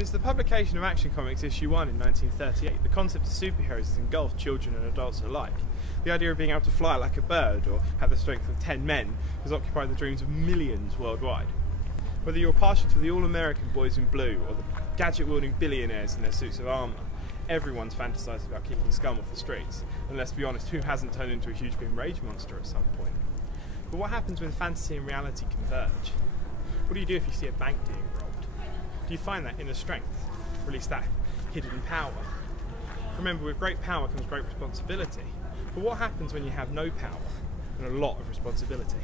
Since the publication of Action Comics issue 1 in 1938, the concept of superheroes has engulfed children and adults alike. The idea of being able to fly like a bird or have the strength of 10 men has occupied the dreams of millions worldwide. Whether you're partial to the all-American boys in blue or the gadget-wielding billionaires in their suits of armour, everyone's fantasised about kicking scum off the streets, and let's be honest, who hasn't turned into a huge green rage monster at some point? But what happens when fantasy and reality converge? What do you do if you see a bank being robbed? Do you find that inner strength, release that hidden power? Remember, with great power comes great responsibility. But what happens when you have no power and a lot of responsibility?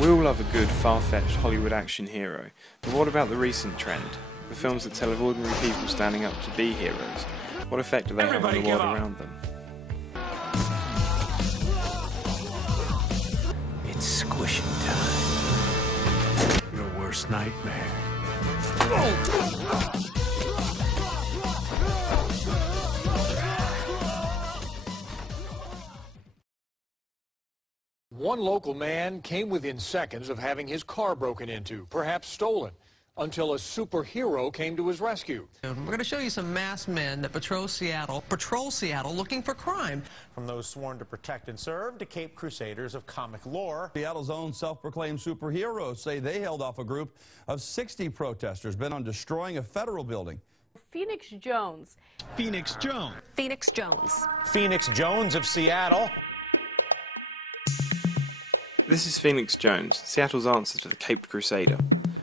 We all love a good, far-fetched Hollywood action hero, but what about the recent trend? The films that tell of ordinary people standing up to be heroes. What effect do they have on the world around them? It's squishing time. Your worst nightmare. One local man came within seconds of having his car broken into, perhaps stolen, until a superhero came to his rescue. We're going to show you some masked men that patrol Seattle looking for crime. From those sworn to protect and serve to Cape Crusaders of comic lore. Seattle's own self-proclaimed superheroes say they held off a group of 60 protesters bent on destroying a federal building. Phoenix Jones. Phoenix Jones. Phoenix Jones. Phoenix Jones of Seattle. This is Phoenix Jones, Seattle's answer to the Caped Crusader.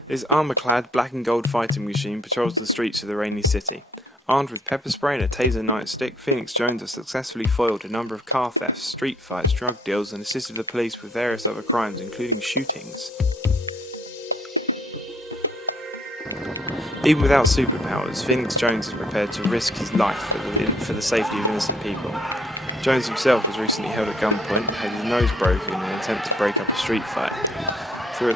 This armour-clad black and gold fighting machine patrols the streets of the rainy city. Armed with pepper spray and a taser nightstick, Phoenix Jones has successfully foiled a number of car thefts, street fights, drug deals, and assisted the police with various other crimes, including shootings. Even without superpowers, Phoenix Jones is prepared to risk his life for the safety of innocent people. Jones himself was recently held at gunpoint and had his nose broken in an attempt to break up a street fight.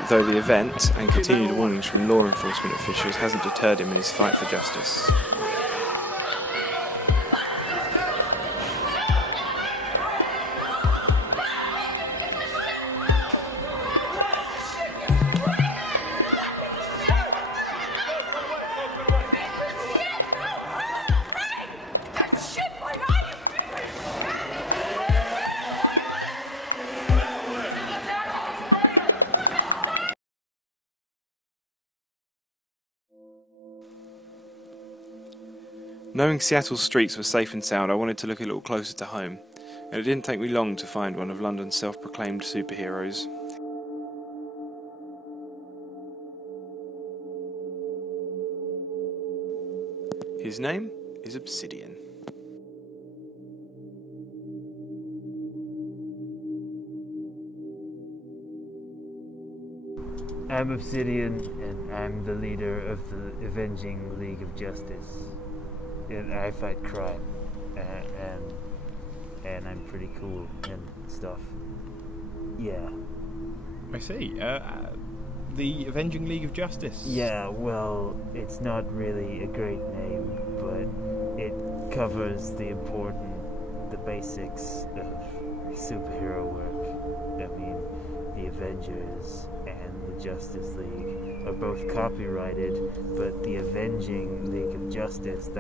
Though the event, and continued warnings from law enforcement officials, hasn't deterred him in his fight for justice. Knowing Seattle's streets were safe and sound, I wanted to look a little closer to home, and it didn't take me long to find one of London's self-proclaimed superheroes. His name is Obsidian. I'm Obsidian, and I'm the leader of the Avenging League of Justice. And I fight crime, and I'm pretty cool and stuff. Yeah. I see. The Avenging League of Justice. Yeah, well, it's not really a great name, but it covers the basics of superhero work. I mean, the Avengers and the Justice League are both copyrighted, but the Avenging League of Justice,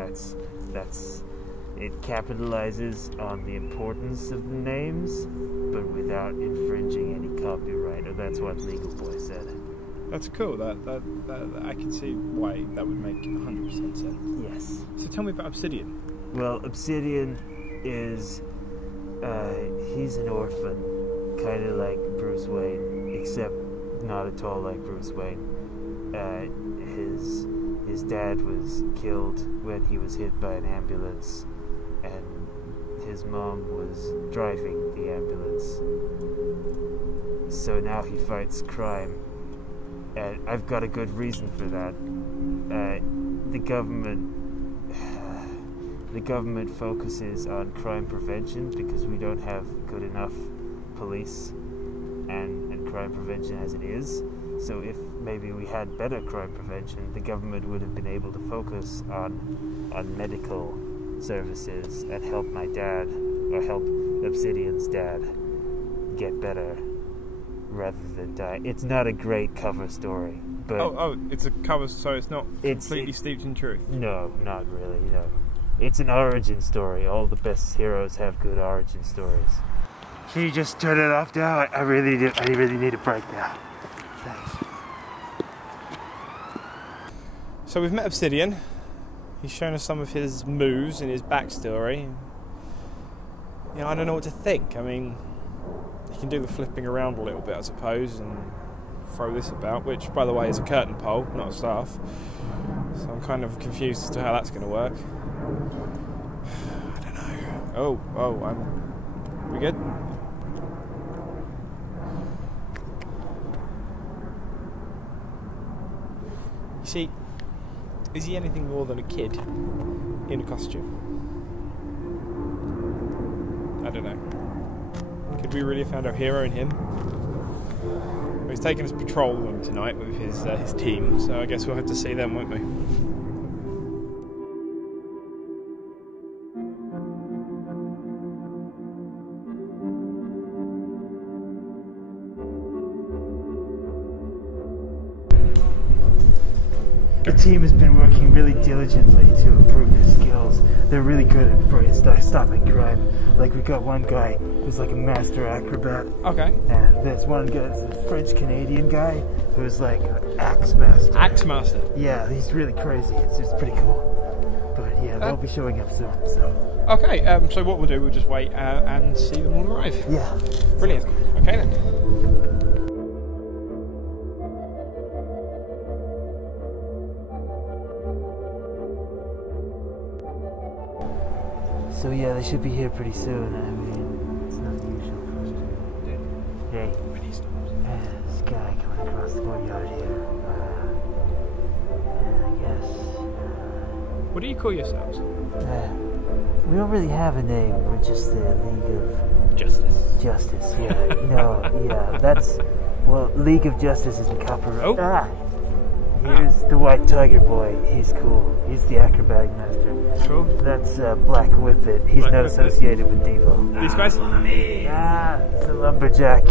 it capitalizes on the importance of the names, but without infringing any copyright, or that's what Legal Boy said. That's cool. That I can see why that would make 100% sense. Yes. So tell me about Obsidian. Well, Obsidian is, he's an orphan, kind of like Bruce Wayne, except not at all like Bruce Wayne. His dad was killed when he was hit by an ambulance, and his mom was driving the ambulance. So now he fights crime, and I've got a good reason for that. The government focuses on crime prevention because we don't have good enough police and crime prevention as it is. So if maybe we had better crime prevention, the government would have been able to focus on medical services and help my dad, or help Obsidian's dad, get better rather than die. It's not a great cover story, but it's a cover, so it's not completely steeped in truth. No, not really. No, it's an origin story. All the best heroes have good origin stories. Can you just turn it off now? I really need a break now. Thanks. So we've met Obsidian. He's shown us some of his moves and his backstory. You know, I don't know what to think. I mean, he can do the flipping around a little bit, I suppose, and throw this about, which, by the way, is a curtain pole, not a staff. So I'm kind of confused as to how that's going to work. I don't know. We good? You see, is he anything more than a kid in a costume? I don't know. Could we really have found our hero in him? Well, he's taken us patrolling tonight with his team, so I guess we'll have to see them, won't we? The team has been working really diligently to improve their skills. They're really good at stopping crime. Like, we got one guy who's like a master acrobat. Okay. And there's one guy, a French-Canadian guy, who's like an axe master. Axe master? Yeah, he's really crazy. It's just pretty cool. But yeah, they'll be showing up soon, so... Okay, so what we'll do, we'll just wait and see them all arrive. Yeah. Brilliant. Okay then. So yeah, they should be here pretty soon. I mean, it's not the usual costume. Hey, this guy coming across the courtyard here. I guess. What do you call yourselves? We don't really have a name. We're just the League of Justice. Yeah. No. Yeah. That's League of Justice is in copyright. Here's the White Tiger Boy. He's cool. He's the acrobatic master. Cool. That's Black Whippet. He's not associated with Devo. These guys? It's a lumberjack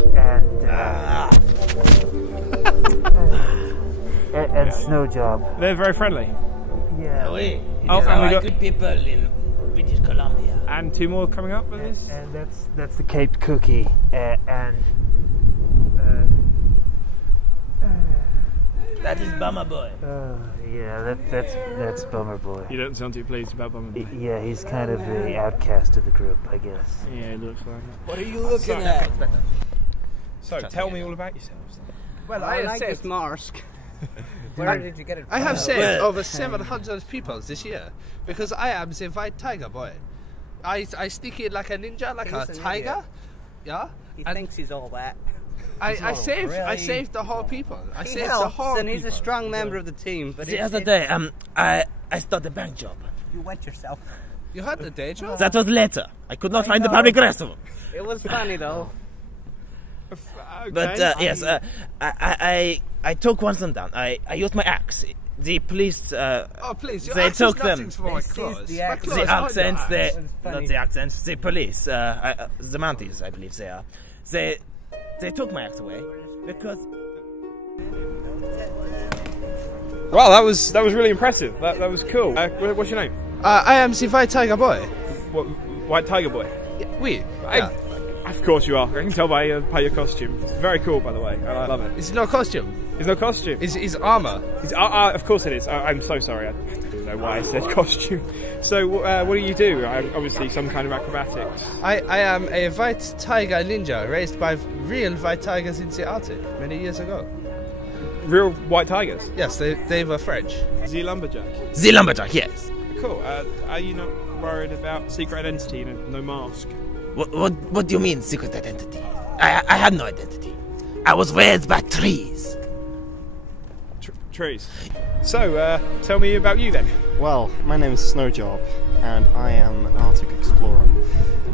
and Snow Job. They're very friendly. Yeah. And we got good people in British Columbia. And two more coming up with this. And that's the Caped Cookie that is Bummer Boy. Yeah, that's Bummer Boy. You don't sound too pleased about Bummer Boy. Yeah, he's kind of the outcast of the group, I guess. Yeah, it looks like it. What are you looking at? So, tell me all about yourselves then. Well, I like this mask. Where did you get it from? I have saved over 700 people this year because I am the White Tiger Boy. I stick it like a ninja, like a tiger. Yeah. He thinks he's all that. I saved the whole people. I saved the whole and he's a strong member of the team. But the other day, I started a bank job. You went yourself. You had the day job? That was later. I could not find the public restroom. It was funny though. Okay. But yes, I took one of them down. I used my axe. The police. Please! Your they took them. The accents. Not the accents. The police. The Mounties, I believe they are. They took my axe away because. Wow, that was really impressive. That was cool. What's your name? I am the White Tiger Boy. What, White Tiger Boy? Oui. Of course you are. I can tell by your costume. It's very cool, by the way. I love it. It's no costume. It's no costume. It's armor. Of course it is. I'm so sorry. I don't know why I said costume. So, what do you do? Obviously, some kind of acrobatics. I am a white tiger ninja raised by real white tigers in the Arctic many years ago. Real white tigers? Yes, they were French. The lumberjack? The lumberjack, yes. Cool. Are you not worried about secret identity and no mask? What do you mean, secret identity? I had no identity. I was raised by trees. Trees. So, tell me about you then. Well, my name is Snowjob, and I am an Arctic explorer.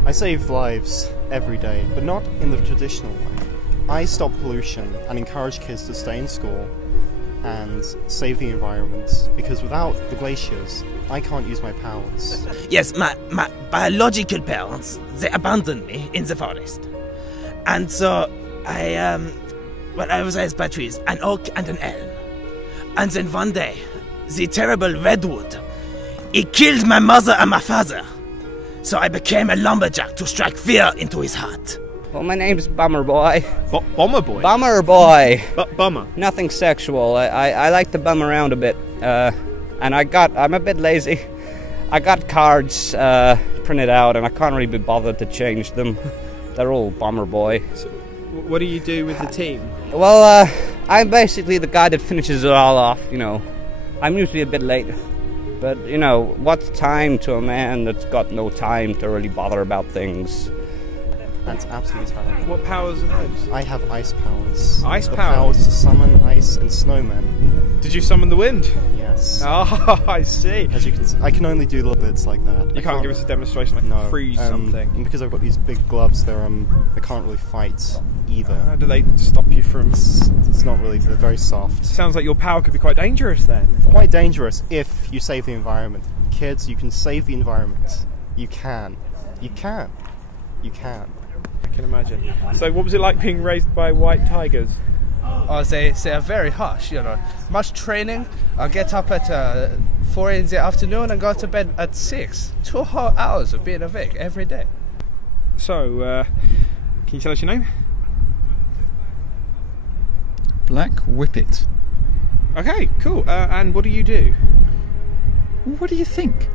I save lives every day, but not in the traditional way. I stop pollution and encourage kids to stay in school and save the environment, because without the glaciers, I can't use my powers. Yes, my biological parents, they abandoned me in the forest. And so I was raised by trees, an oak and an elm. And then one day, the terrible redwood, it killed my mother and my father. So I became a lumberjack to strike fear into his heart. Well, my name's Bummer Boy. Bomber Boy? Bummer Boy. Bummer? Nothing sexual. I like to bum around a bit. And I'm a bit lazy. I got cards printed out and I can't really be bothered to change them. They're all Bummer Boy. So, what do you do with the team? Well, I'm basically the guy that finishes it all off, you know. I'm usually a bit late. But, you know, what's time to a man that's got no time to really bother about things? That's absolutely terrible. What powers are those? I have ice powers. Ice the powers? Powers to summon ice and snowmen. Did you summon the wind? Yes. Oh, I see. As you can I can only do little bits like that. You can't give us a demonstration, like no, freeze something? And because I've got these big gloves, they can't really fight either. How do they stop you from... It's not really, they're very soft. Sounds like your power could be quite dangerous then. Quite dangerous if you save the environment. Kids, you can save the environment. You can. You can. You can. I can imagine. So what was it like being raised by white tigers? Oh, they are very harsh, you know. Much training. I get up at 4 in the afternoon and go to bed at 6. 2 whole hours of being awake every day. So, can you tell us your name? Black Whippet. Okay, cool. And what do you do? What do you think?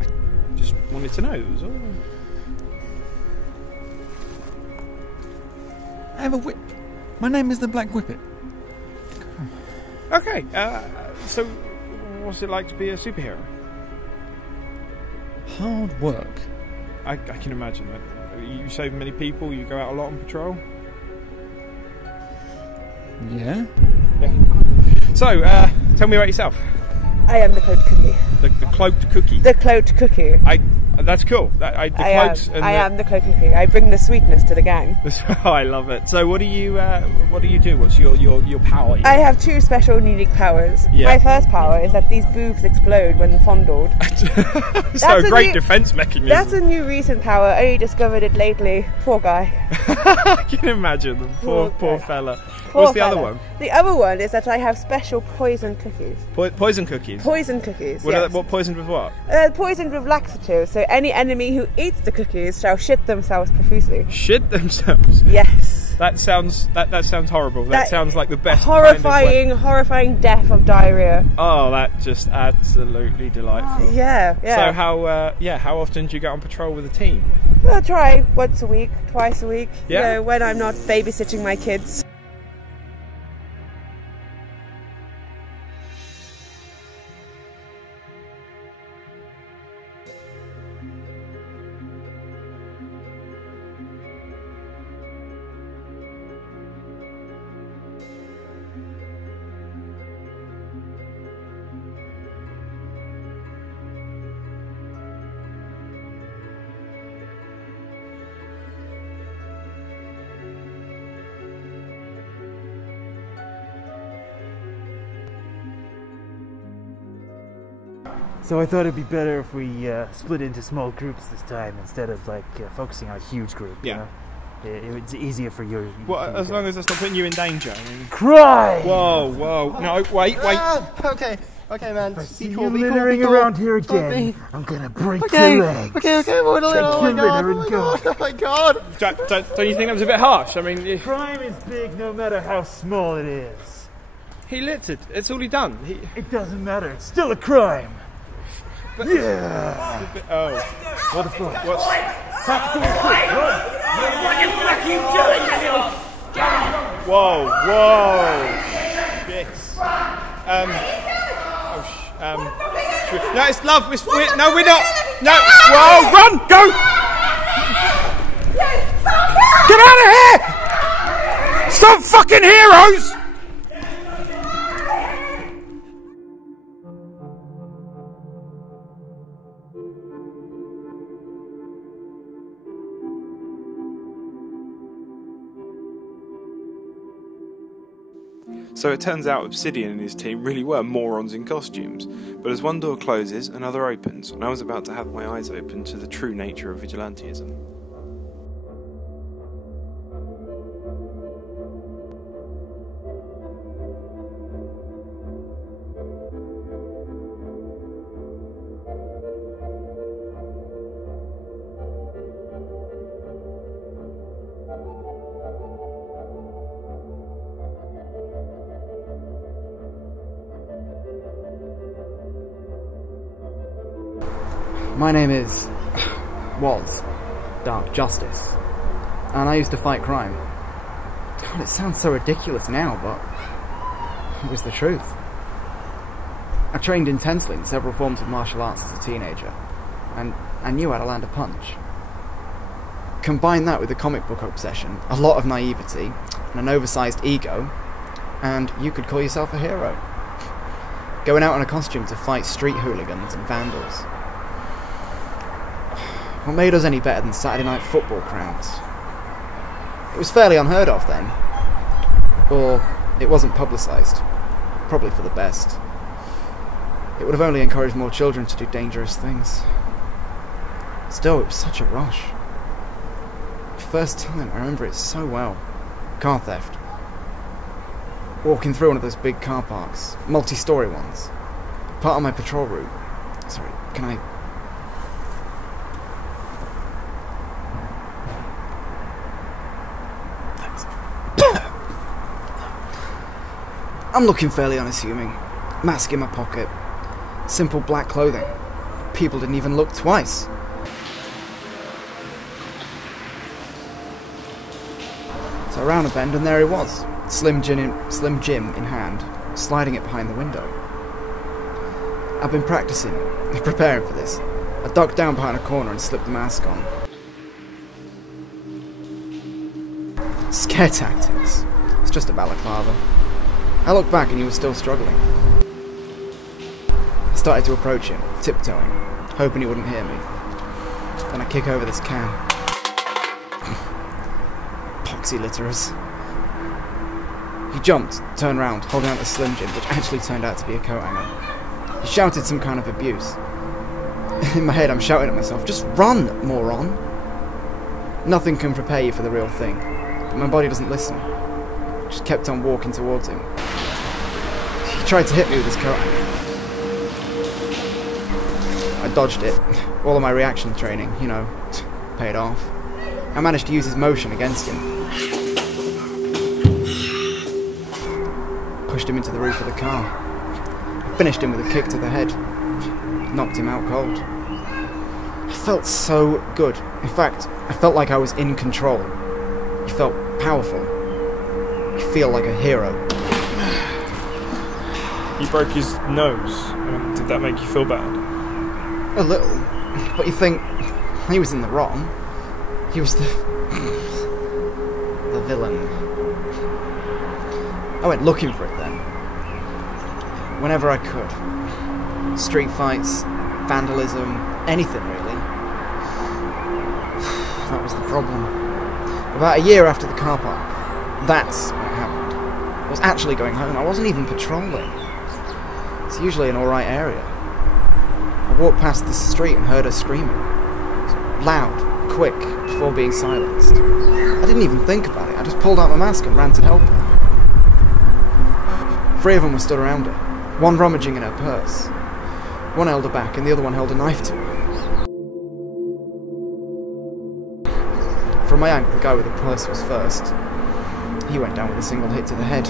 I just wanted to know. That was all. I have a whip. My name is the Black Whippet. Okay, so what's it like to be a superhero? Hard work. I can imagine that. You save many people, you go out a lot on patrol? Yeah? Yeah. So, tell me about yourself. I am the cloaked cookie. The cloaked cookie? The cloaked cookie. That's cool. I am the cloaked cookie. I bring the sweetness to the gang. I love it. So what do you do? What's your power? I have 2 special unique powers. Yeah. My first power is that these boobs explode when fondled. So a great defense mechanism. That's a new recent power. I only discovered it lately. Poor guy. I can imagine them. Poor fella. What's the other one? The other one is that I have special poison cookies. Poison cookies? Poison cookies, What poisoned with what? Poisoned with laxative, so any enemy who eats the cookies shall shit themselves profusely. Shit themselves? Yes. That sounds horrible. That sounds like the best horrifying death of diarrhea. Oh, that just absolutely delightful. Yeah. So how often do you get on patrol with a team? I try once a week, twice a week. Yeah. You know, when I'm not babysitting my kids. So I thought it'd be better if we split into small groups this time instead of focusing on a huge group. Yeah. You know? It's easier for you. Well, as long as it's not putting you in danger. I mean... Cry! Whoa. No, wait. Okay, man. Be cool, littering around here again. I'm gonna break your legs. Okay. Oh my god. Don't you think that was a bit harsh? I mean... Crime is big no matter how small it is. He littered. It's all he done. It doesn't matter. It's still a crime. But yeah. Oh. What the fuck? What's... Tactical quick, run! What the fuck are you doing, you little... Whoa. Yes. No, it's love. No, we're not. No. Whoa, run, go. Get out of here. Stop fucking heroes. So it turns out Obsidian and his team really were morons in costumes. But as one door closes, another opens, and I was about to have my eyes open to the true nature of vigilantism. My name was Dark Justice, and I used to fight crime. God, it sounds so ridiculous now, but it was the truth. I trained intensely in several forms of martial arts as a teenager, and I knew how to land a punch. Combine that with a comic book obsession, a lot of naivety, and an oversized ego, and you could call yourself a hero. Going out in a costume to fight street hooligans and vandals. What made us any better than Saturday night football crowds? It was fairly unheard of then. Or it wasn't publicised. Probably for the best. It would have only encouraged more children to do dangerous things. Still, it was such a rush. The first time, I remember it so well. Car theft. Walking through one of those big car parks. Multi-storey ones. Part of my patrol route. Sorry, can I... I'm looking fairly unassuming. Mask in my pocket. Simple black clothing. People didn't even look twice. So around a bend and there he was. Slim Jim in hand, sliding it behind the window. I've been practicing, preparing for this. I ducked down behind a corner and slipped the mask on. Scare tactics. It's just a balaclava. I looked back and he was still struggling. I started to approach him, tiptoeing, hoping he wouldn't hear me. Then I kick over this can. Poxy litterers. He jumped, turned round, holding out the Slim Jim, which actually turned out to be a coat hanger. He shouted some kind of abuse. In my head I'm shouting at myself, just run, moron! Nothing can prepare you for the real thing, but my body doesn't listen. I just kept on walking towards him. He tried to hit me with his coat hanger. I dodged it. All of my reaction training, you know, paid off. I managed to use his motion against him. Pushed him into the roof of the car. I finished him with a kick to the head. Knocked him out cold. I felt so good. In fact, I felt like I was in control. You felt powerful. You feel like a hero. He broke his nose. Did that make you feel bad? A little. But you think, he was in the wrong. He was the villain. I went looking for it then. Whenever I could. Street fights, vandalism, anything really. That was the problem. About a year after the car park, that's what happened. I was actually going home. I wasn't even patrolling. It's usually an alright area. I walked past the street and heard her screaming. It was loud, quick, before being silenced. I didn't even think about it. I just pulled out my mask and ran to help her. 3 of them were stood around her, one rummaging in her purse. One held her back and the other one held a knife to her. From my angle, the guy with the purse was first. He went down with a single hit to the head.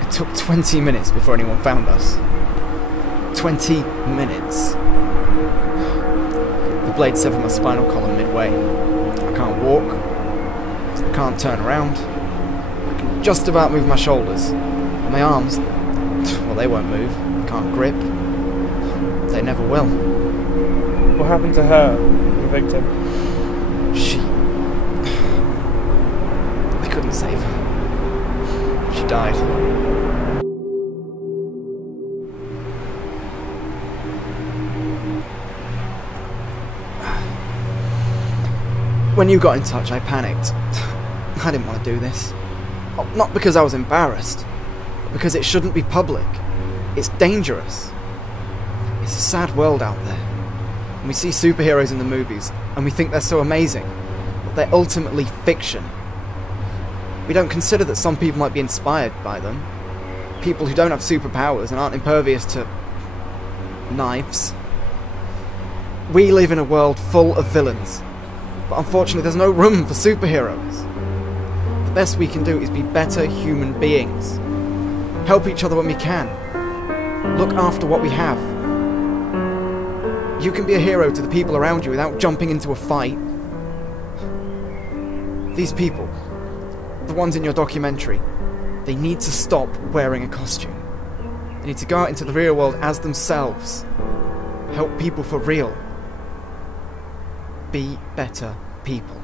It took 20 minutes before anyone found us. 20 minutes. The blade severed my spinal column midway. I can't walk. I can't turn around. I can just about move my shoulders. My arms, well, they won't move. I can't grip. They never will. What happened to her, the victim? She... I couldn't save her. She died. When you got in touch, I panicked. I didn't want to do this. Not because I was embarrassed, but because it shouldn't be public. It's dangerous. It's a sad world out there. And we see superheroes in the movies, and we think they're so amazing, but they're ultimately fiction. We don't consider that some people might be inspired by them. People who don't have superpowers and aren't impervious to... knives. We live in a world full of villains, but unfortunately there's no room for superheroes. The best we can do is be better human beings. Help each other when we can. Look after what we have. You can be a hero to the people around you without jumping into a fight. These people, the ones in your documentary, they need to stop wearing a costume. They need to go out into the real world as themselves. Help people for real. Be better people.